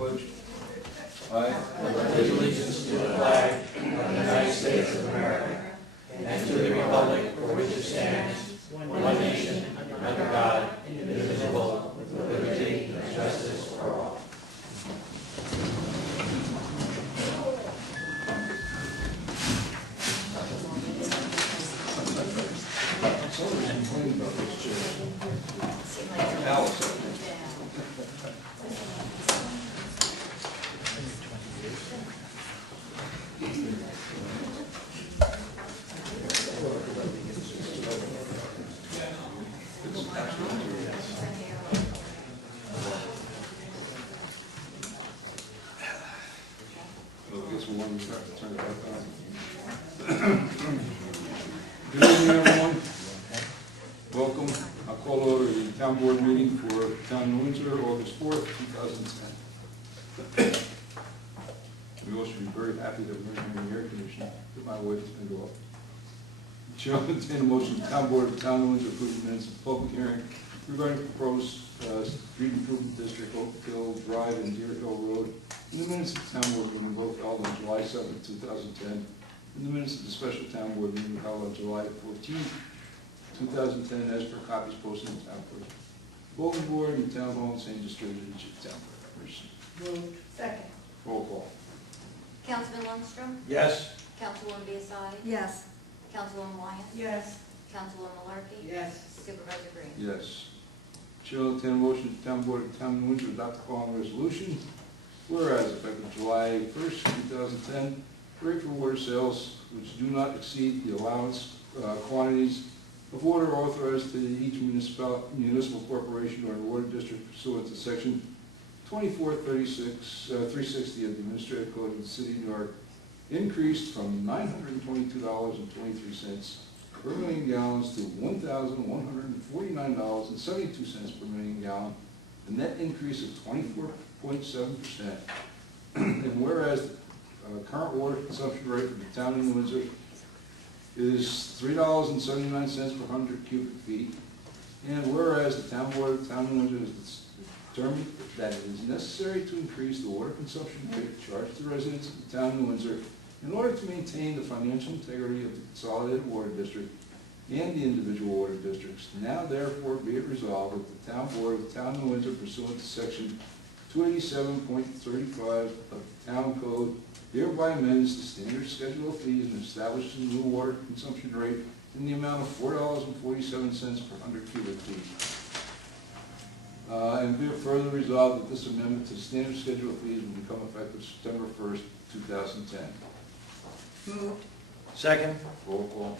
pledge. I pledge allegiance to the flag of the United States of America and to the republic for which it stands, one nation, under God, indivisible, with liberty and justice for all. Good evening, everyone. Welcome. I'll call over the town board meeting for Town of Windsor, August 4th, 2010. We all should be very happy that we're having air conditioning. That my wife has been off. Chair will entertain a motion. The town board of Town of Windsor approve the minutes of public hearing regarding proposed street improvement district, Oak Hill Drive and Deer Hill Road. In the minutes of the town board meeting both held on July 7th, 2010. In the minutes of the special town board meeting held on July 14th, 2010, as per copies posted in the town clerk bulletin board and town hall and same distributed to the town clerk. Moved. Second. Roll call. Councilman Lundstrom? Yes. Councilwoman Biassadi? Yes. Councilwoman Wyatt? Yes. Councilwoman Malarkey? Yes. Supervisor Green? Yes. Chair will entertain a motion to town board of Town of Windsor adopt the following resolution. Whereas effective July 1st, 2010, rate for water sales which do not exceed the allowance quantities of water authorized to each municipal corporation or water district pursuant to section 360 of the Administrative Code of the City of New York increased from $922.23 per million gallons to $1,149.72 per million gallon, a net increase of 24.7%. And whereas current water consumption rate for the town of New Windsor is $3.79 per 100 cubic feet, and whereas the town board of the town of New Windsor has determined that it is necessary to increase the water consumption rate charged to residents of the town of New Windsor in order to maintain the financial integrity of the consolidated water district and the individual water districts, now therefore be it resolved that the town board of the town of New Windsor pursuant to section 287.35 of the town code hereby amends the standard schedule of fees and establishes a new water consumption rate in the amount of $4.47 per 100 cubic feet. And be it further resolved that this amendment to the standard schedule of fees will become effective September 1st, 2010. Moved. Second. Roll call.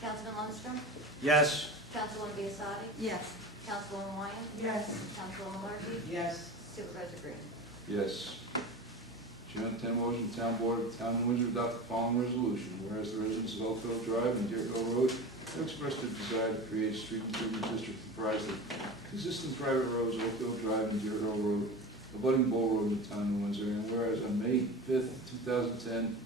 Councilman Lundstrom? Yes. Councilwoman Biassadi? Yes. Councilwoman Wyatt? Yes. Councilwoman Malarkey? Yes. Supervisor Green? Yes. Chair will entertain a motion, the town board of the town of Windsor adopt the following resolution. Whereas the residents of Oak Hill Drive and Deer Hill Road have expressed their desire to create a street improvement district comprised of existing private roads, Oak Hill Drive and Deer Hill Road, abutting Bull Road in the town of Windsor. And whereas on May 5th, 2010,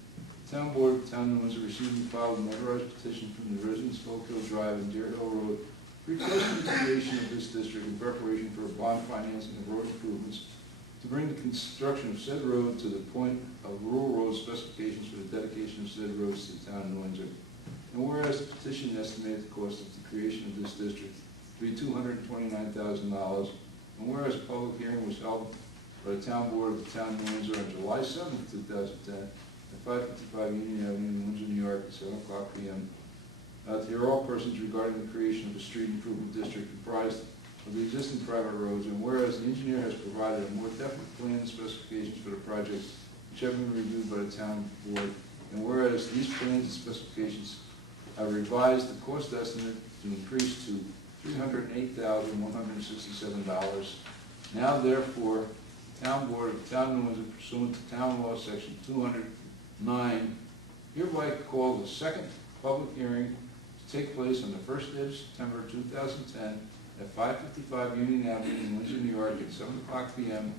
the town board of the town of Windsor received and filed a notarized petition from the residents of Oak Hill Drive and Deer Hill Road requesting the creation of this district in preparation for bond financing of road improvements to bring the construction of said road to the point of rural road specifications for the dedication of said roads to the town of New Windsor. And whereas the petition estimated the cost of the creation of this district to be $229,000, and whereas a public hearing was held by the town board of the town of New Windsor on July 7th, 2010, at 555 Union Avenue in Windsor, New York, at 7:00 p.m. To hear all persons regarding the creation of a street improvement district comprised of the existing private roads, and whereas the engineer has provided a more definite plan and specifications for the project which have been reviewed by the town board, and whereas these plans and specifications have revised the cost estimate to increase to $308,167. Now therefore, town board of the town of New Windsor pursuant to town law section 209 hereby calls a second public hearing to take place on the first day of September 2010 at 555 Union Avenue in Windsor, New York at 7:00 p.m.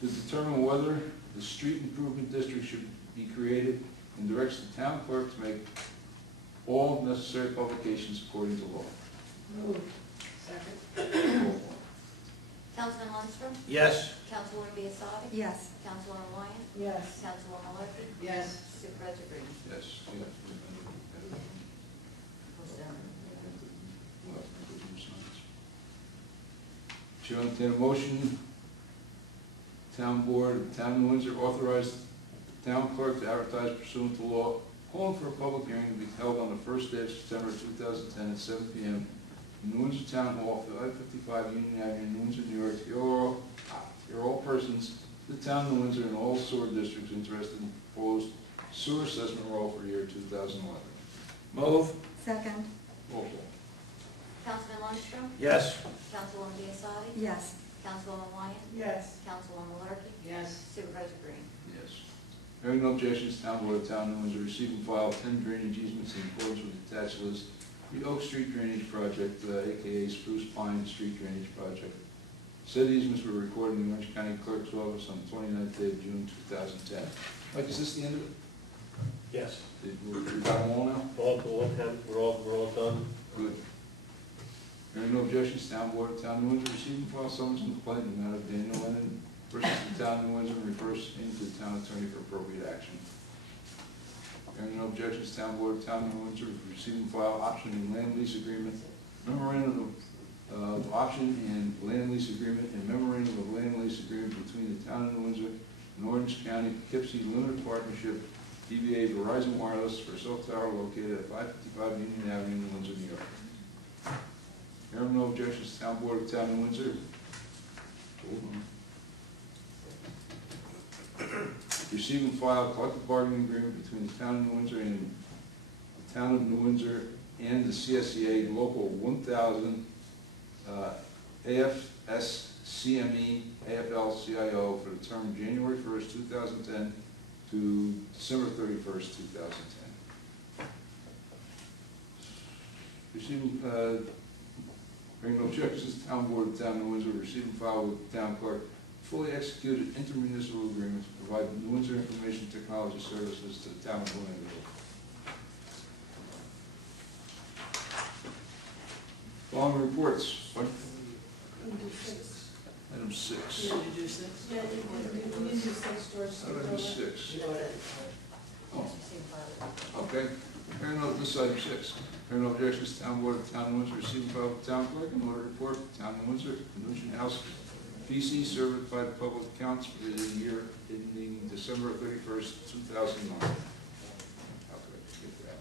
to determine whether the street improvement district should be created, and directs the town clerk to make all necessary publications according to law. Moved. Second. Roll call. Councilman Lundstrom, Yes. Councilwoman Biassadi, Yes. Councilwoman Wyatt, Yes. Councilwoman Murphy, Yes. Supervisor Green. Yes. Yeah. Chair will entertain a motion, town board, town of New Windsor authorized the town clerk to advertise pursuant to law, calling for a public hearing to be held on the first day of September 2010 at 7 p.m. in New Windsor Town Hall, 555 Union Avenue, New Windsor, New York. Here are all persons, the town of New Windsor, and all sewer districts interested in proposed sewer assessment roll for year 2011. Move. Second. Roll call. Councilman Lundstrom, Yes. Councilwoman Biassadi, Yes. Councilwoman Wyatt, Yes. Councilwoman Murphy, Yes. Supervisor Green. Yes. Hearing no objections, town board of town of New Windsor receive and file 10 drainage easements in accordance with the attached list. The Oak Street Drainage Project, AKA Spruce Pine Street Drainage Project. Said easements were recorded in the Orange County Clerk's Office on the 29th day of June 2010. Mike, is this the end of it? Yes. We got them all now? We're all done. Good. Hearing no objections, town board of town of New Windsor receive and file summons and complaint in the matter of Daniel Lennon versus the town of New Windsor and refers into the town attorney for appropriate action. Hearing no objections, town board of town of New Windsor receive and file option and land lease agreement, memorandum of option and land lease agreement, and memorandum of land lease agreement between the town of New Windsor and Orange County Poughkeepsie Limited Partnership, DBA Verizon Wireless, for a cell tower located at 555 Union Avenue, New Windsor, New York. Hearing no objections, town board of town of Windsor. Hold on. Receive and file collective bargaining agreement between the town of New Windsor and the town of New Windsor and the CSEA Local 1000 AFSCME AFL-CIO for the term January 1st, 2010 to December 31st, 2010. Receiving hearing no objections, town board of town of New Windsor receive and file with the town clerk fully executed intermunicipal agreement to provide New Windsor Information Technology Services to the town of New Windsor. Following reports. Item 6. You want to do six? Yeah, you do six, George. Item 6. Oh, Receive and file. okay. Hearing no, this is item 6. Hearing no objections, town board of town of Windsor receive and file with the town clerk and order report, town of Windsor, Nugent House, PC certified public accounts for the year ending December 31st, 2009. How could I forget that?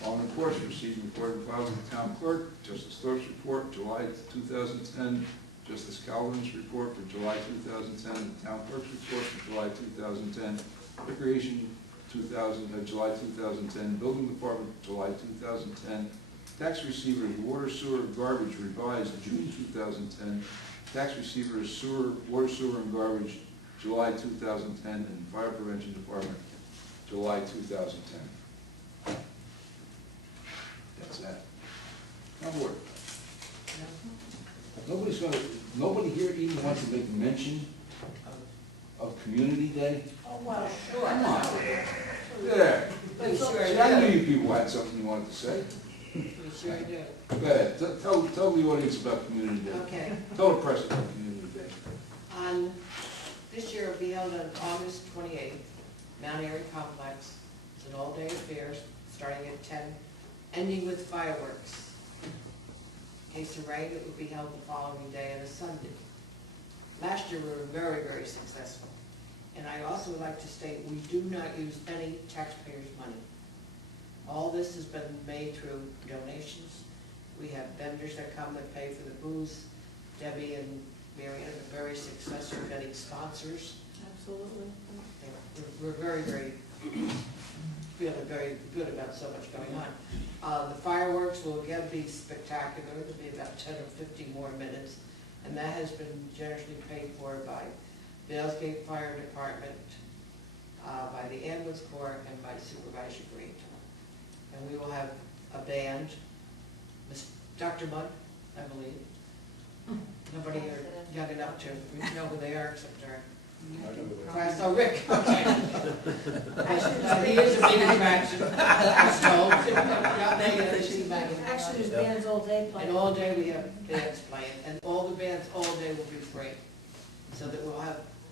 Following reports received and reported and filed with the town clerk, Justice Thorpe's report, July 2010, Justice Calvin's report for July 2010, the town clerk's report for July 2010, Recreation July 2010, Building Department, July 2010, Tax Receivers, Water, Sewer, Garbage, revised June 2010, Tax Receivers, Sewer, Water, Sewer, and Garbage, July 2010, and Fire Prevention Department, July 2010. That's that. Now, board. Nobody here even wants to make mention of Community Day? Oh, well, sure. Come on. There. See, I knew you people had something you wanted to say. We sure do. Go ahead, tell the audience about Community Day. Okay. Tell the press about Community Day. This year will be held on August 28th, Mount Airy Complex. It's an all-day affair, starting at 10, ending with fireworks. In case of rain, it will be held the following day on a Sunday. Last year, we were very, very successful. And I also would like to state, we do not use any taxpayers' money. All this has been made through donations. We have vendors that come that pay for the booths. Debbie and Mary have been very successful getting sponsors. Absolutely. We're very, very, feeling very good about so much going on. The fireworks will again be spectacular. There'll be about 10 or 15 more minutes. And that has been generously paid for by the Ellsgate Fire Department, by the Ambulance Corps, and by Supervisor Green. And we will have a band, Dr. Mudd, I believe. Nobody here young enough to know who they are except our I saw Rick, okay. Actually, He is a big attraction, I was told. Not Megan, I see Megan. Actually, there's bands all day And playing. all day we have bands playing, and all the bands all day will be free. So that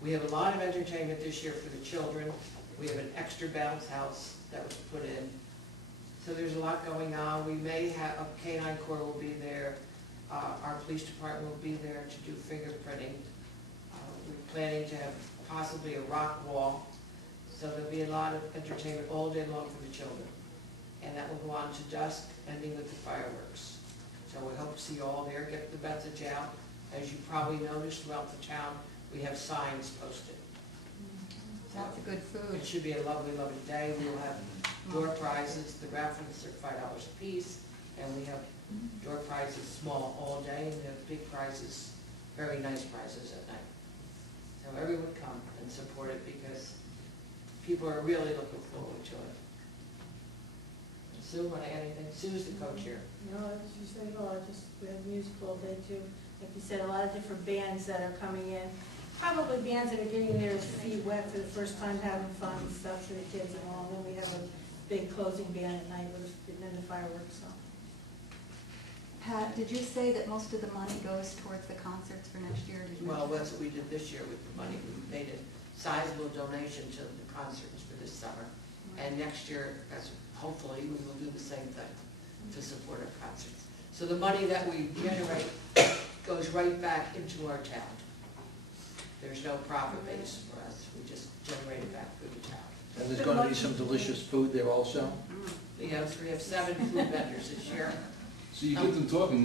we have a lot of entertainment this year for the children. We have an extra bounce house that was put in. So there's a lot going on. We may have, a canine corps will be there. Our police department will be there to do fingerprinting. We're planning to have possibly a rock wall. So there'll be a lot of entertainment all day long for the children. And that will go on to dusk, ending with the fireworks. So we hope to see you all there, get the message out. As you probably noticed throughout the town, we have signs posted. Lots of good food. It should be a lovely, lovely day. We will have door prizes. The raffles are $5 a piece. And we have door prizes small all day, and we have big prizes, very nice prizes at night. So everyone come and support it because people are really looking forward to it. Sue, want to add anything? Sue's the co-chair. No, as you said, we have music all day too. Like you said, a lot of different bands that are coming in. Probably bands that are getting their feet wet for the first time, having fun and stuff for the kids and all. And then we have a big closing band at night with, and then the fireworks, so. Pat, did you say that most of the money goes towards the concerts for next year? Did you Well, mention that's what we did this year with the money. We made a sizable donation to the concerts for this summer. And next year, hopefully, we will do the same thing to support our concerts. So the money that we generate goes right back into our town. There's no profit base for us. We just generate it back through the town. And there's gonna be some delicious food there also? Yes, we have 7 food vendors this year. So you get them talking,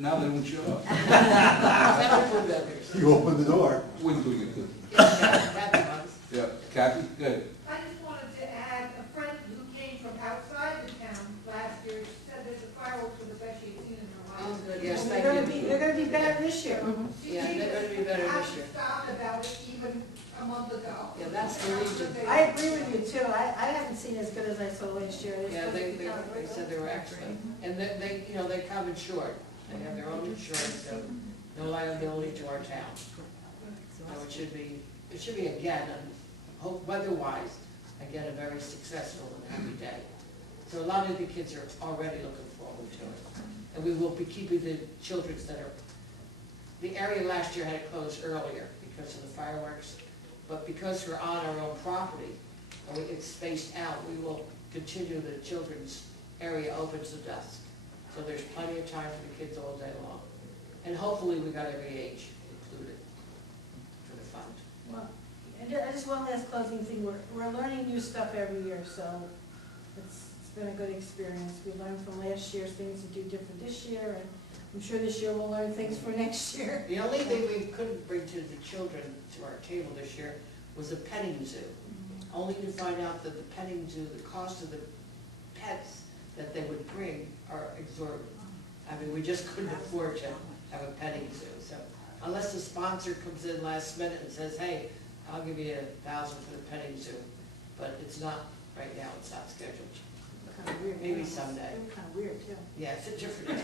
now they won't show up. 7 food vendors. You open the door. When do we get them? Happy ones. Yeah, Kathy, good. I just wanted to add, a friend who came from outside the town last year said that the fireworks were the best she'd seen in her Oh, life. good, yes, They're thank gonna you. they're gonna be better this year. She Yeah, they're gonna be better this year. She stopped about it even a month ago. Yeah, that's the reason. I agree with you too. I haven't seen as good as I saw last year. It's Yeah, supposed to they be kind of said they were excellent. And they come insured. They have their own insurance, so no liability to our town. So it should be again, weather-wise, again, a very successful and happy day. So a lot of the kids are already looking forward to it. And we will be keeping the children's that are, the area last year had to close earlier because of the fireworks. But because we're on our own property, and it's spaced out, we will continue the children's area open to dusk. So there's plenty of time for the kids all day long. And hopefully we got every age included for the fund. Well, and just one last closing thing, we're learning new stuff every year, so it's been a good experience. We learned from last year's things to do different this year, and I'm sure this year we'll learn things for next year. The only thing we couldn't bring to the children to our table this year was a petting zoo. Only to find out that the petting zoo, the cost of the pets that they would bring are exorbitant. I mean, we just couldn't afford to have a petting zoo. So unless the sponsor comes in last minute and says, hey, I'll give you $1,000 for the petting zoo. But it's not, right now, it's not scheduled. Kind of weird. Maybe someday. They were kind of weird too. Yeah, it's a different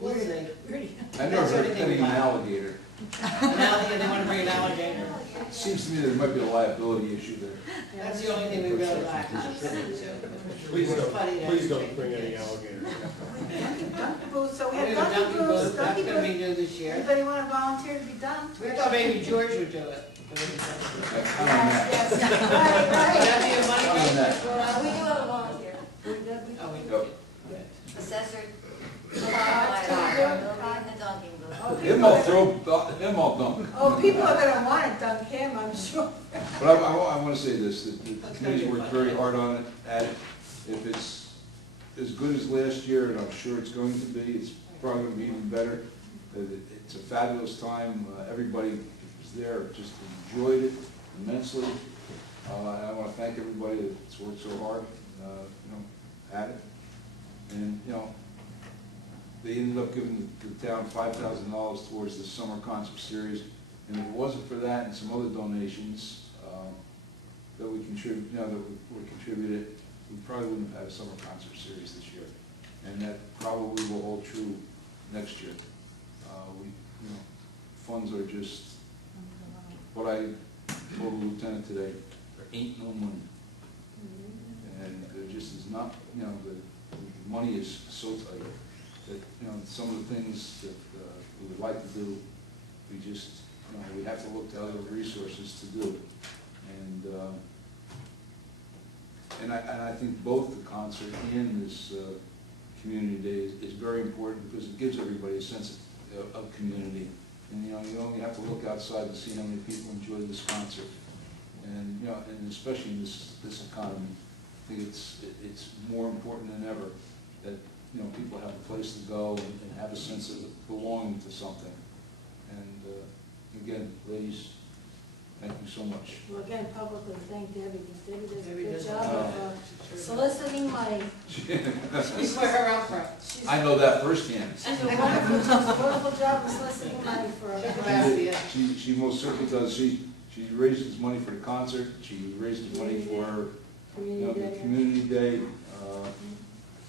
We'll see. Weird. I never heard of petting an alligator. They want to bring an alligator. Seems to me there might be a liability issue there. That's the only thing we really lack. Please Please don't bring any alligators. Dunkin' booths, so we We have have a Dunkin' Dunkin' booths, booth, that's Dunkin' gonna be booths. new this year. Anybody want to volunteer to be done? We thought maybe George would do it. Yes, right, Would that be a money Other than that. We do have a volunteer, Oh, we Yep. assessor. Todd. They'll be in the dunking booth. Oh, Him I'll dunk. Oh, people are gonna want to dunk him, I'm sure. But I want to say this, that the committee's worked very hard on it, at it. If it's as good as last year, and I'm sure it's going to be, it's probably going to be even better. It's a fabulous time. Everybody was there, just enjoyed it immensely. And I want to thank everybody that's worked so hard, at it. And, they ended up giving the town $5,000 towards the summer concert series. And if it wasn't for that and some other donations that we contribute, that were contributed, we probably wouldn't have had a summer concert series this year. And that probably will hold true next year. Funds are just But I told the lieutenant today, there ain't no money. And there just is not, you know, the money is so tight that, you know, some of the things that we would like to do, we just, you know, we have to look to other resources to do. And I think both the concert and this community day is very important because it gives everybody a sense of community. And, you know, you only have to look outside to see how many people enjoy this concert. And, you know, and especially in this economy, I think it's more important than ever that, you know, people have a place to go and have a sense of belonging to something. And again, ladies, thank you so much. Well, again, publicly thank Debbie, because Debbie does a Debbie good does job a of soliciting money. We swear her out for. She's I know that firsthand. she's a wonderful job of soliciting money for Check us. her out, yeah. She most certainly does. She raises money for the concert. She raises money for, you know, the Community day. community day.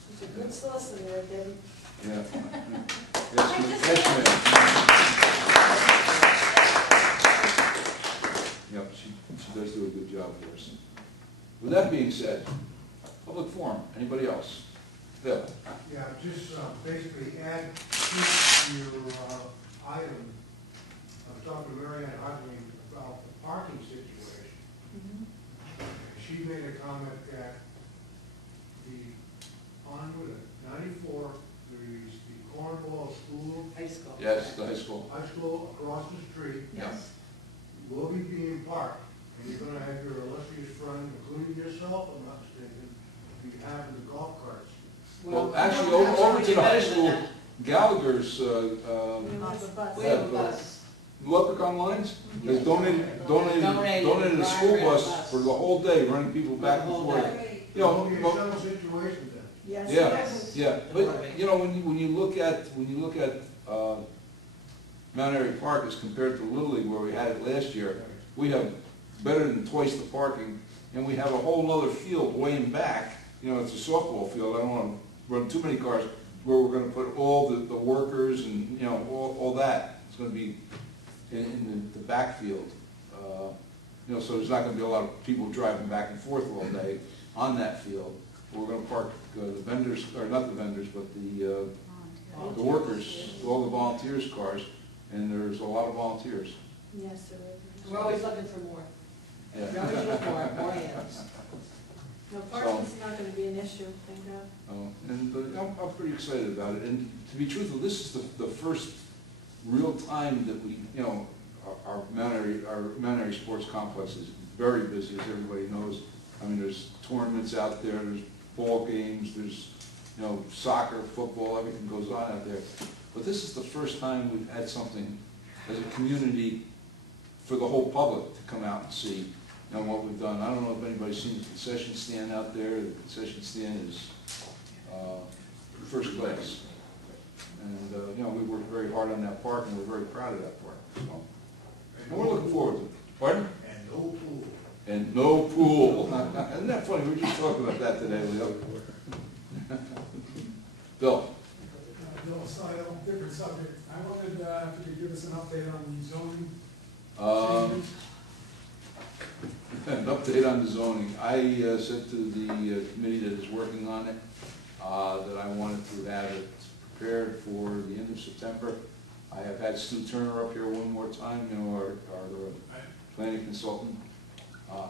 She's a good solicitor, Debbie. Yeah. Yep, she does do a good job for us. With that being said, public forum, anybody else? Bill? Yeah, just basically add to your item, I was talking to Mary Ann Hudley about the parking situation. She made a comment that on 94, there's the Cornwall School, High school. Yes, the high school. across the street, Yes. will be being parked. And you're gonna have your illustrious friend, including yourself, I'm not mistaken, be having the golf carts. Well, actually, over to the high school, Gallagher's, We have a bus. We have a bus. Leprechaun Lines has donated a school bus for the whole day, running people back and forth. You It'll be a know, shuttle situation then. Yes, yeah, yes. yeah, but, you know, when you look at Mount Airy Park as compared to Little League where we had it last year, we have better than twice the parking, and we have a whole other field way in back. You know, it's a softball field, I don't wanna run too many cars, where we're gonna put all the workers and, you know, all that. It's gonna be in the backfield. You know, so there's not gonna be a lot of people driving back and forth all day on that field. We're gonna park the vendors, or not the vendors, but the workers, all the volunteers' cars, and there's a lot of volunteers. Yes, there is. We're always looking for more. Yeah. We're always looking for more hands. No, parking's not gonna be an issue, thank God. And I'm pretty excited about it. And to be truthful, this is the first real time that we, you know, our Mount Airy Sports Complex is very busy, as everybody knows. I mean, there's tournaments out there, there's ball games, there's, you know, soccer, football, everything goes on out there. But this is the first time we've had something as a community for the whole public to come out and see, you know, what we've done. I don't know if anybody's seen the concession stand out there. The concession stand is first class. And, you know, we worked very hard on that park, and we're very proud of that park. So, and we're looking forward to it. Pardon? And no pool. And no pool. Isn't that funny? We were just talking about that today, Leo. Bill? Bill, sorry, different subject. I wanted, if you could give us an update on the zoning changes. An update on the zoning. I said to the committee that is working on it that I wanted to have it prepared for the end of September. I have had Stu Turner up here one more time, you know, our planning consultant.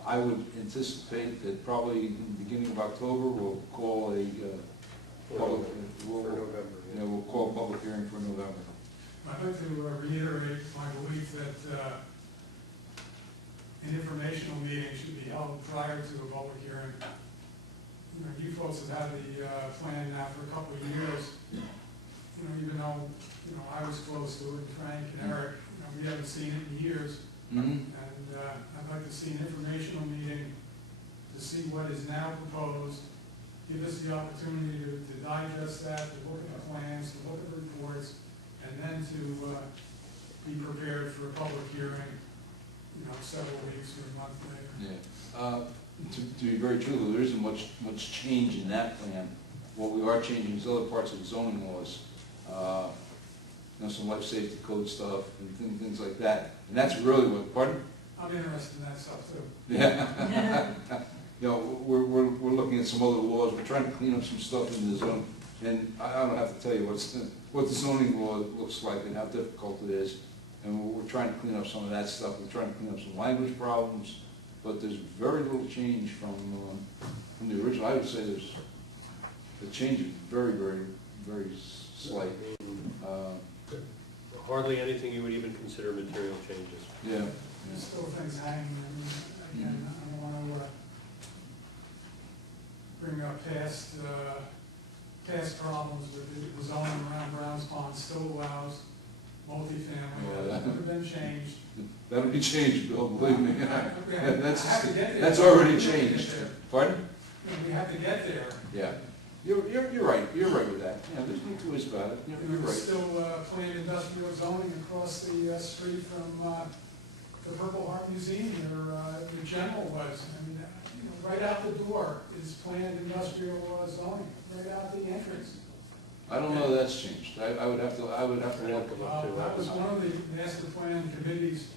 I would anticipate that probably in the beginning of October, we'll call a public, we'll call a public hearing for November. I'd like to reiterate my belief that an informational meeting should be held prior to a public hearing. You know, you folks have had the plan now for a couple of years. You know, even though, you know, I was close to it, Frank and Eric, you know, we haven't seen it in years. Mm-hmm. And I'd like to see an informational meeting to see what is now proposed, give us the opportunity to digest that, to look at the plans, to look at the reports, and then to be prepared for a public hearing, you know, several weeks or a month later. Yeah. To be very truthful, there isn't much change in that plan. What we are changing is other parts of the zoning laws. You know, some life safety code stuff and things like that. And that's really what, pardon? I'm interested in that stuff too. Yeah. You know, we're looking at some other laws, we're trying to clean up some stuff in the zone, and I don't have to tell you what the zoning law looks like and how difficult it is. And we're trying to clean up some of that stuff, we're trying to clean up some language problems, but there's very little change from the original. I would say the change is very, very, very slight. Hardly anything you would even consider material changes. Yeah. There's still things hanging, I mean, again, I don't wanna bring up past problems with the zoning around Browns Pond still allows multifamily, Yeah. that's never been changed. That'll be changed, Bill, believe me. I have to get there. That's already We have to get changed. there. Pardon? We have to get there. Yeah. You're right with that. Yeah, there's no two ways about it. You're There's right. still planned industrial zoning across the street from the Purple Heart Museum, where the general was. I mean, right out the door is planned industrial zoning, right out the entrance. I don't know that's changed. I would have to look. That was one of the master plan committee's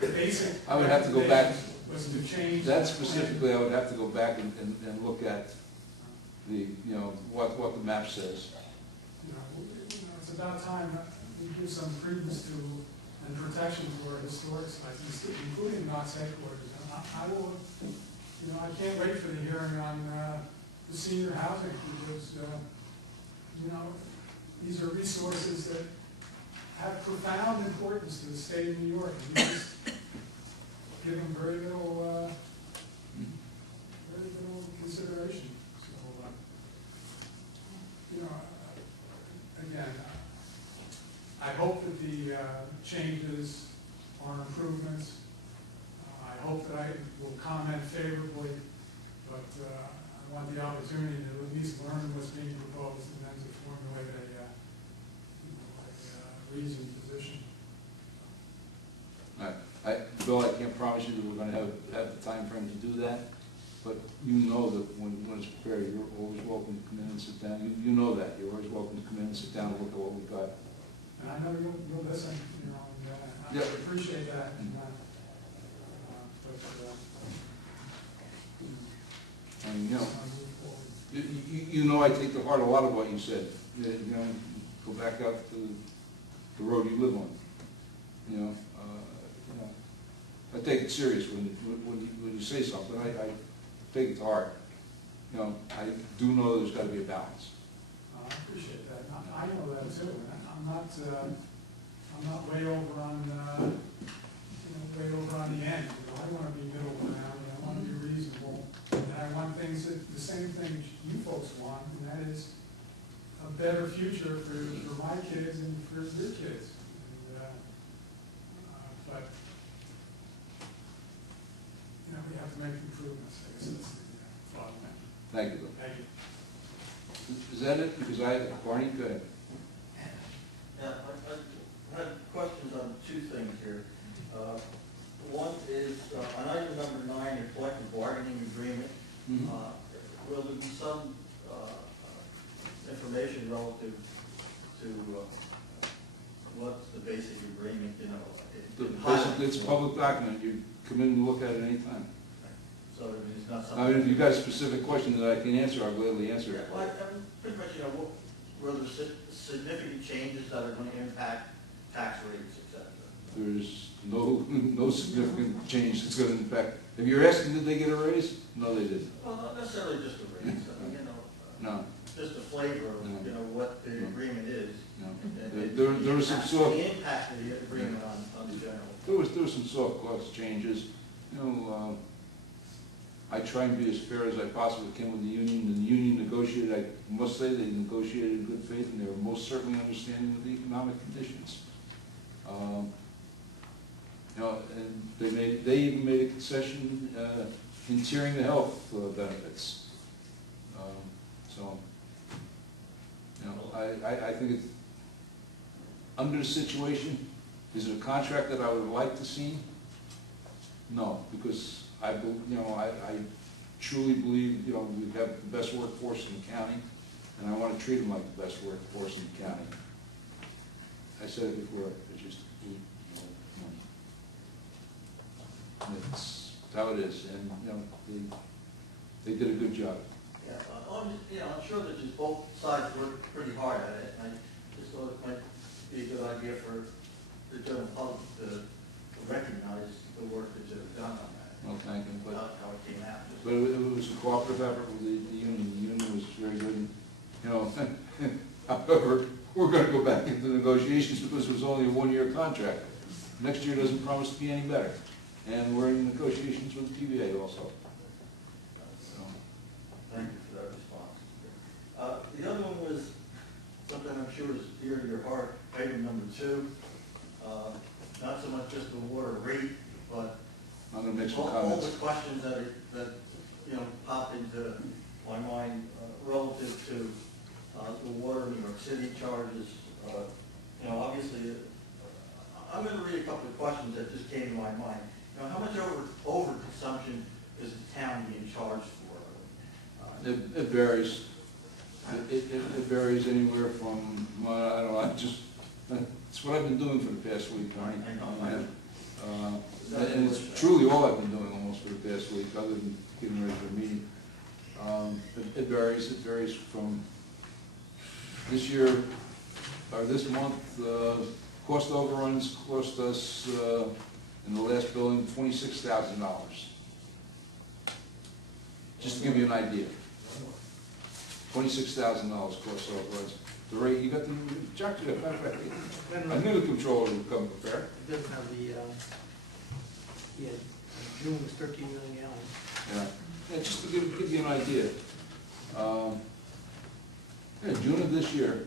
basic. I would have to go back. Was to change. That plan. specifically, I would have to go back and look at the, what the map says. It's about time that we give some credence to and protection to our historic sites, including Knox headquarters. And I will, I can't wait for the hearing on the senior housing, because, these are resources that have profound importance to the state of New York. And we just give them very little consideration. So, again, I hope that the changes are improvements. I hope that I will comment favorably, but I want the opportunity to at least learn what's being proposed and then to formulate a reasoned position. Bill, I can't promise you that we're gonna have the time frame to do that, but you know that when it's prepared, you're always welcome to come in and sit down. You know that. You're always welcome to come in and sit down and look at what we've got. And I know you'll listen, and I Yep. appreciate that. And, but, And, I'll move forward. you I take to heart a lot of what you said. Go back out to the road you live on. I take it serious when you say something. I take it to heart. I do know there's got to be a balance. I appreciate that. I know that too. I'm not way over on, way over on the end. I want to be middle ground, and I want to be reasonable, and I want things the same things you folks want, and that is a better future for my kids and for your kids. But we have to make improvements. I guess that's the thought. Thank you, Bill. Thank you. Is that it? Because Barney, go ahead. Yeah, I had questions on two things here. One is, on item number 9, your collective bargaining agreement, will there be some information relative to what's the basic agreement, Basically, it's a public document. You come in and look at it anytime. So it's not something. I mean, if you've got a specific question that I can answer, I'll gladly answer it. Well, pretty much, were there significant changes that are going to impact tax rates, et cetera? There's no significant change that's going to impact. If you're asking, did they get a raise? No, they didn't. Well, not necessarily just a raise, No, just a flavor of, what the agreement is. no. And There was some soft. the impact of the agreement on the general. There was some soft cost changes. I try and be as fair as I possibly can with the union, and the union negotiated. I must say they negotiated in good faith, and they were most certainly understanding of the economic conditions. And they even made a concession in tiering the health benefits. I think it's under the situation. Is it a contract that I would like to see? No, because I truly believe, we have the best workforce in the county, and I want to treat them like the best workforce in the county. I said it before, it's just, how it is, and, they did a good job. Yeah, I'm sure that just both sides worked pretty hard at it, and I just thought it might be a good idea for the general public to recognize the work that you've done on that, Well, thank you, but how it came out. But it was a cooperative effort with the union. The union was very good. However, we're gonna go back into negotiations because it was only a one-year contract. Next year doesn't promise to be any better. And we're in negotiations with the TVA also. So, Thank you for that response. The other one was something I'm sure is dear to your heart, item number 2. Not so much just the water rate, but I'm gonna make some all comments. the questions that pop into my mind relative to the water in New York City charges. Obviously, I'm going to read a couple of questions that just came to my mind. How much overconsumption is the town being charged for? It varies. It varies anywhere from, I don't know, it's what I've been doing for the past week. I know. And it's truly all I've been doing almost for the past week, other than getting ready for the meeting. It varies. It varies from this year, or this month, cost overruns cost us, in the last building, $26,000. Just to give you an idea. $26,000 cost overruns. The rate, you got the, Jack, I knew the controller would come prepared. It doesn't have the, June was 13 million gallons. Yeah, just to give you an idea. June of this year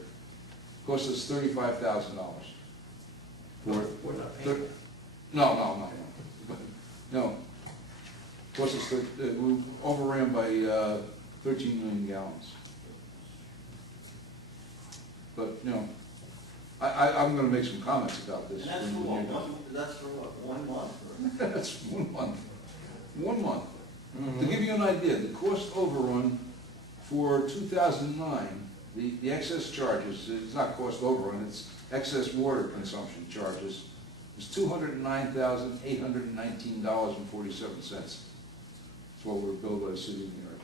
cost us $35,000. We're not paying that. No. Cost us, we overran by 13 million gallons. But, I'm gonna make some comments about this. And that's for what? That's for what, 1 month? Or? That's 1 month. 1 month. To give you an idea, the cost overrun for 2009, the excess charges, it's not cost overrun, it's excess water consumption charges, is $209,819.47. That's what we were billed by the city of New York.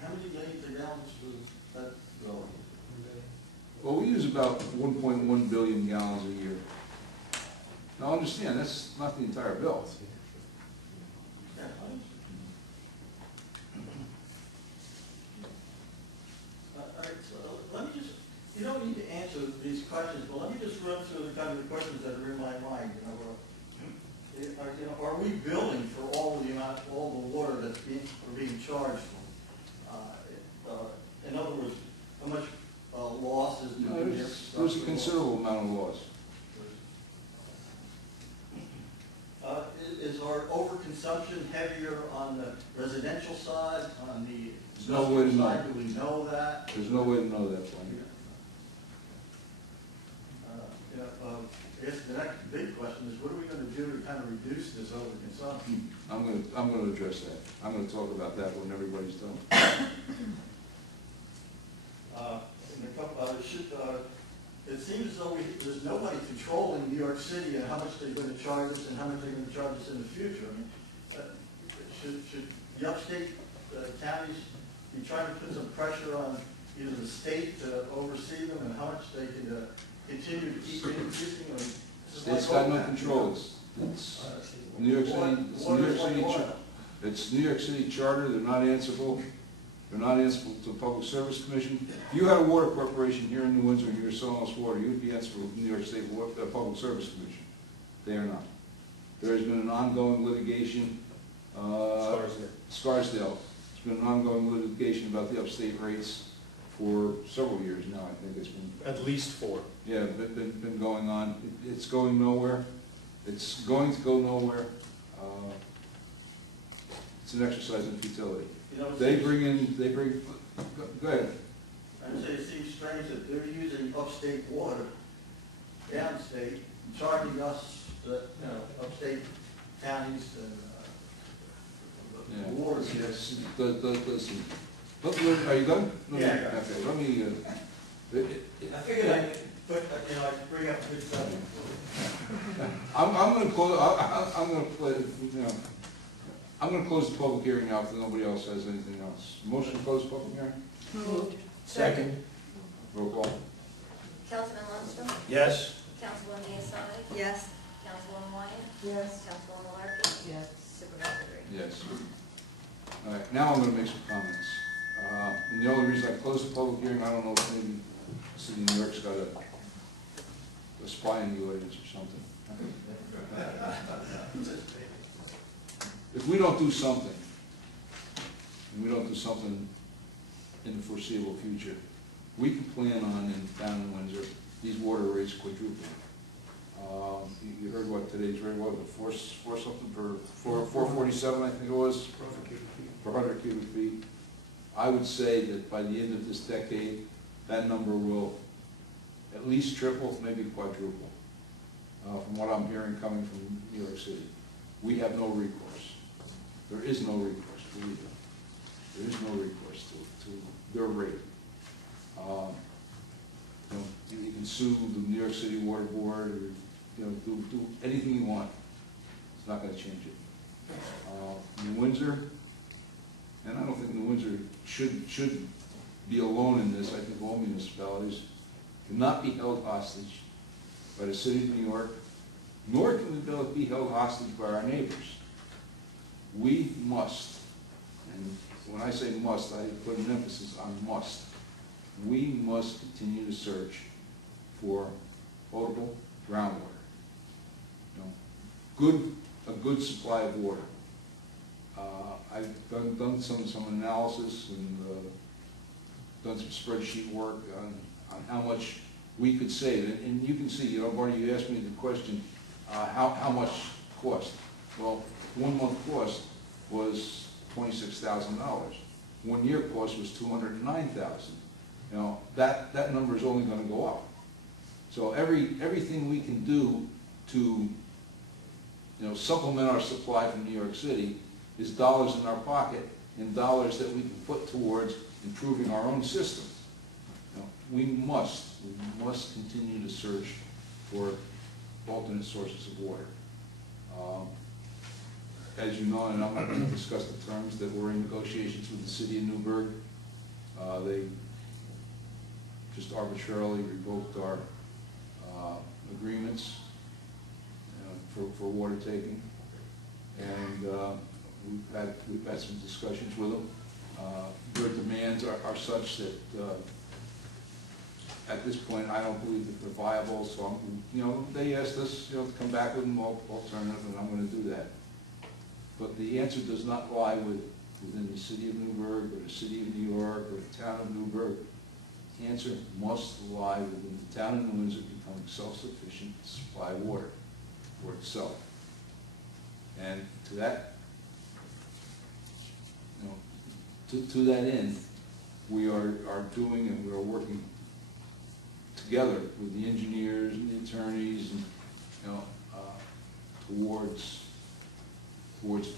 How many millions of gallons was that going? Well, we use about 1.1 billion gallons a year. Now understand, that's not the entire bill. Yeah, all right, so let me just, you don't need to answer these questions, but let me just run through the kind of the questions that are in my mind. Are we billing for all the water that's being charged for? In other words, how much losses do we get? There's a considerable amount of loss. Is our overconsumption heavier on the residential side, on the There's no way to industrial know. side? Do we know that? There's no way to know that, Frank. I guess the next big question is, what are we going to do to kind of reduce this overconsumption? I'm gonna address that. I'm gonna talk about that when everybody's done. It seems as though there's nobody controlling New York City and how much they're going to charge us and how much they're going to charge us in the future. I mean, should the upstate counties be trying to put some pressure on either the state to oversee them and how much they can continue to keep increasing? I mean, State's got no control. It's New York City. It's New York City charter. They're not answerable. They're not answerable to the Public Service Commission. If you had a water corporation here in New Windsor and you were selling us water, you would be answerable to the New York State Public Service Commission. They are not. There has been an ongoing litigation. Scarsdale. There's been an ongoing litigation about the upstate rates for several years now. I think it's been At least 4. Yeah, been going on. It's going nowhere. It's going to go nowhere. It's an exercise in futility. Go ahead. I would say it seems strange that they're using upstate water, downstate, and charging us, upstate counties Yeah. and water. Yes. Listen. Are you done? Yeah. Okay. Let me. I figured I'd bring up a good subject. I'm gonna close, I'm gonna play, you know, I'm gonna close the public hearing now if nobody else has anything else. Motion to close the public hearing? Moved. Second. Roll call. Councilman Lundstrom, Yes. Councilwoman Deasai, Yes. Councilwoman Wyatt, Yes. Councilwoman Larkin, Yes. Supervisor Green. Yes. All right, now I'm gonna make some comments. And the only reason I closed the public hearing, I don't know if maybe the city of New York's got a spy in the audience or something. If we don't do something, and we don't do something in the foreseeable future, we can plan on in town in Windsor, these water rates quadrupling. You heard what today's rate was, four something for 447, I think it was, per 100 cubic feet. I would say that by the end of this decade, that number will at least triple, maybe quadruple. From what I'm hearing coming from New York City, we have no recourse. There is no recourse, believe it. There is no recourse to their rate. You can sue the New York City Water Board, or do anything you want. It's not going to change it. New Windsor, and I don't think New Windsor should be alone in this. I think all municipalities cannot be held hostage by the city of New York, nor can we be held hostage by our neighbors. We must, and when I say must, I put an emphasis on must. We must continue to search for potable groundwater. A good supply of water. I've done some analysis and done some spreadsheet work on how much we could save. And you can see, Barney, you asked me the question, how much cost? Well, 1 month cost was $26,000. 1 year cost was $209,000. That number is only going to go up. So everything we can do to supplement our supply from New York City is dollars in our pocket and dollars that we can put towards improving our own system. We must continue to search for alternate sources of water. As you know, and I'm not going to discuss the terms, that we're in negotiations with the city of Newburgh. They just arbitrarily revoked our agreements for water taking, and we've had some discussions with them. Their demands are such that at this point I don't believe that they're viable. So they asked us to come back with an alternative, and I'm going to do that. But the answer does not lie within the city of Newburgh or the city of New York or the town of Newburgh. The answer must lie within the town of New Windsor becoming self-sufficient to supply water for itself. And to that, to that end, we are doing and we are working together with the engineers and the attorneys and towards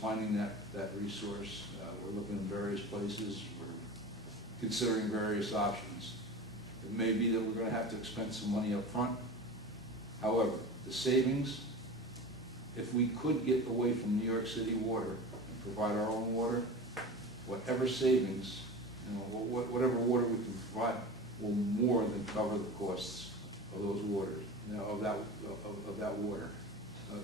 finding that resource. We're looking in various places. We're considering various options. It may be that we're going to have to expend some money up front. However, the savings, if we could get away from New York City water and provide our own water, whatever savings, whatever water we can provide will more than cover the costs of those waters, of that water.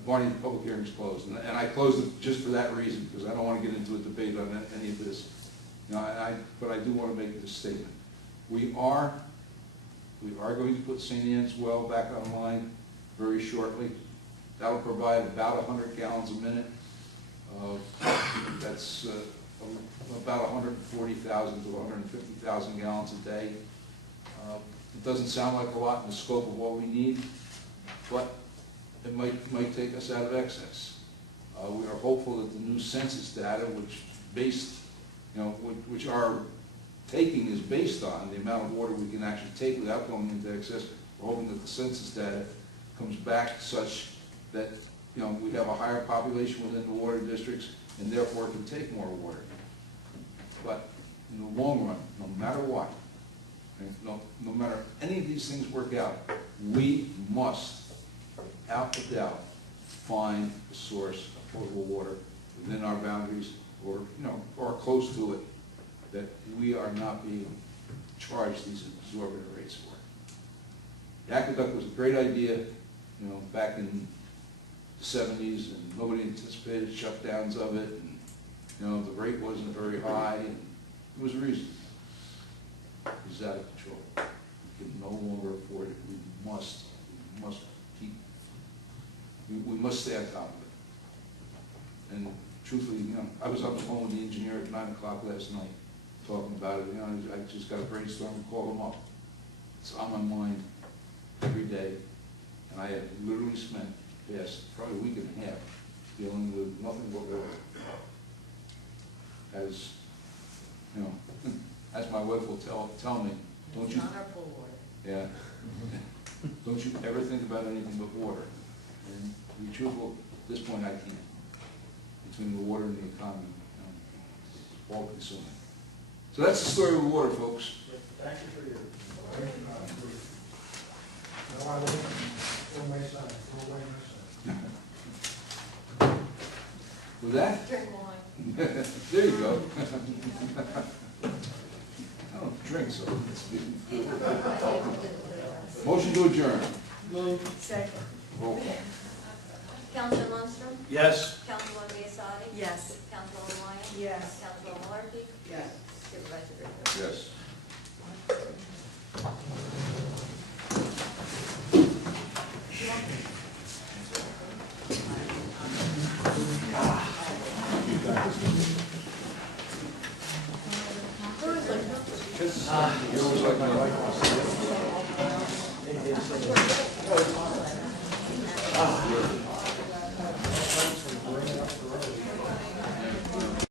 Barney, the public hearing is closed, and I closed it just for that reason, because I don't want to get into a debate on any of this. But I do want to make this statement. We are going to put St. Anne's well back online very shortly. That will provide about 100 gallons a minute. That's about 140,000 to 150,000 gallons a day. It doesn't sound like a lot in the scope of what we need, but it might take us out of excess. We are hopeful that the new census data, which our taking is based on, the amount of water we can actually take without going into excess, we're hoping that the census data comes back such that we have a higher population within the water districts and therefore can take more water. But in the long run, no matter what, no matter any of these things work out, we must without a doubt, find a source of potable water within our boundaries, or, you know, or close to it, that we are not being charged these exorbitant rates for. The aqueduct was a great idea, you know, back in the 70s, and nobody anticipated shutdowns of it, and, you know, the rate wasn't very high, and it was reasonable. It was out of control. We can no longer afford it. We must keep, we must stay on top of it. And truthfully, you know, I was on the phone with the engineer at 9 o'clock last night, talking about it. You know, I just got a brainstorm and called him up. It's on my mind every day, and I have literally spent the past probably a week and a half dealing with nothing but water. As, you know, as my wife will tell me, don't you, It's on our pool water. yeah, don't you ever think about anything but water. And to be truthful, at this point I can't. Between the water and the economy, you know, it's all consuming. So that's the story of the water, folks. Thank you for your. No, I won't waste time, no way, no sir. With that, Drink wine. there you go. I don't drink, so it's motion to adjourn. Second. Roll call. Councilor Lundstrom? Yes. Councilwoman Biassiatti? Yes. Councilwoman Wyatt? Yes. Councilwoman Markey? Yes. Supervisor Griffin? Yes. You always like my wife.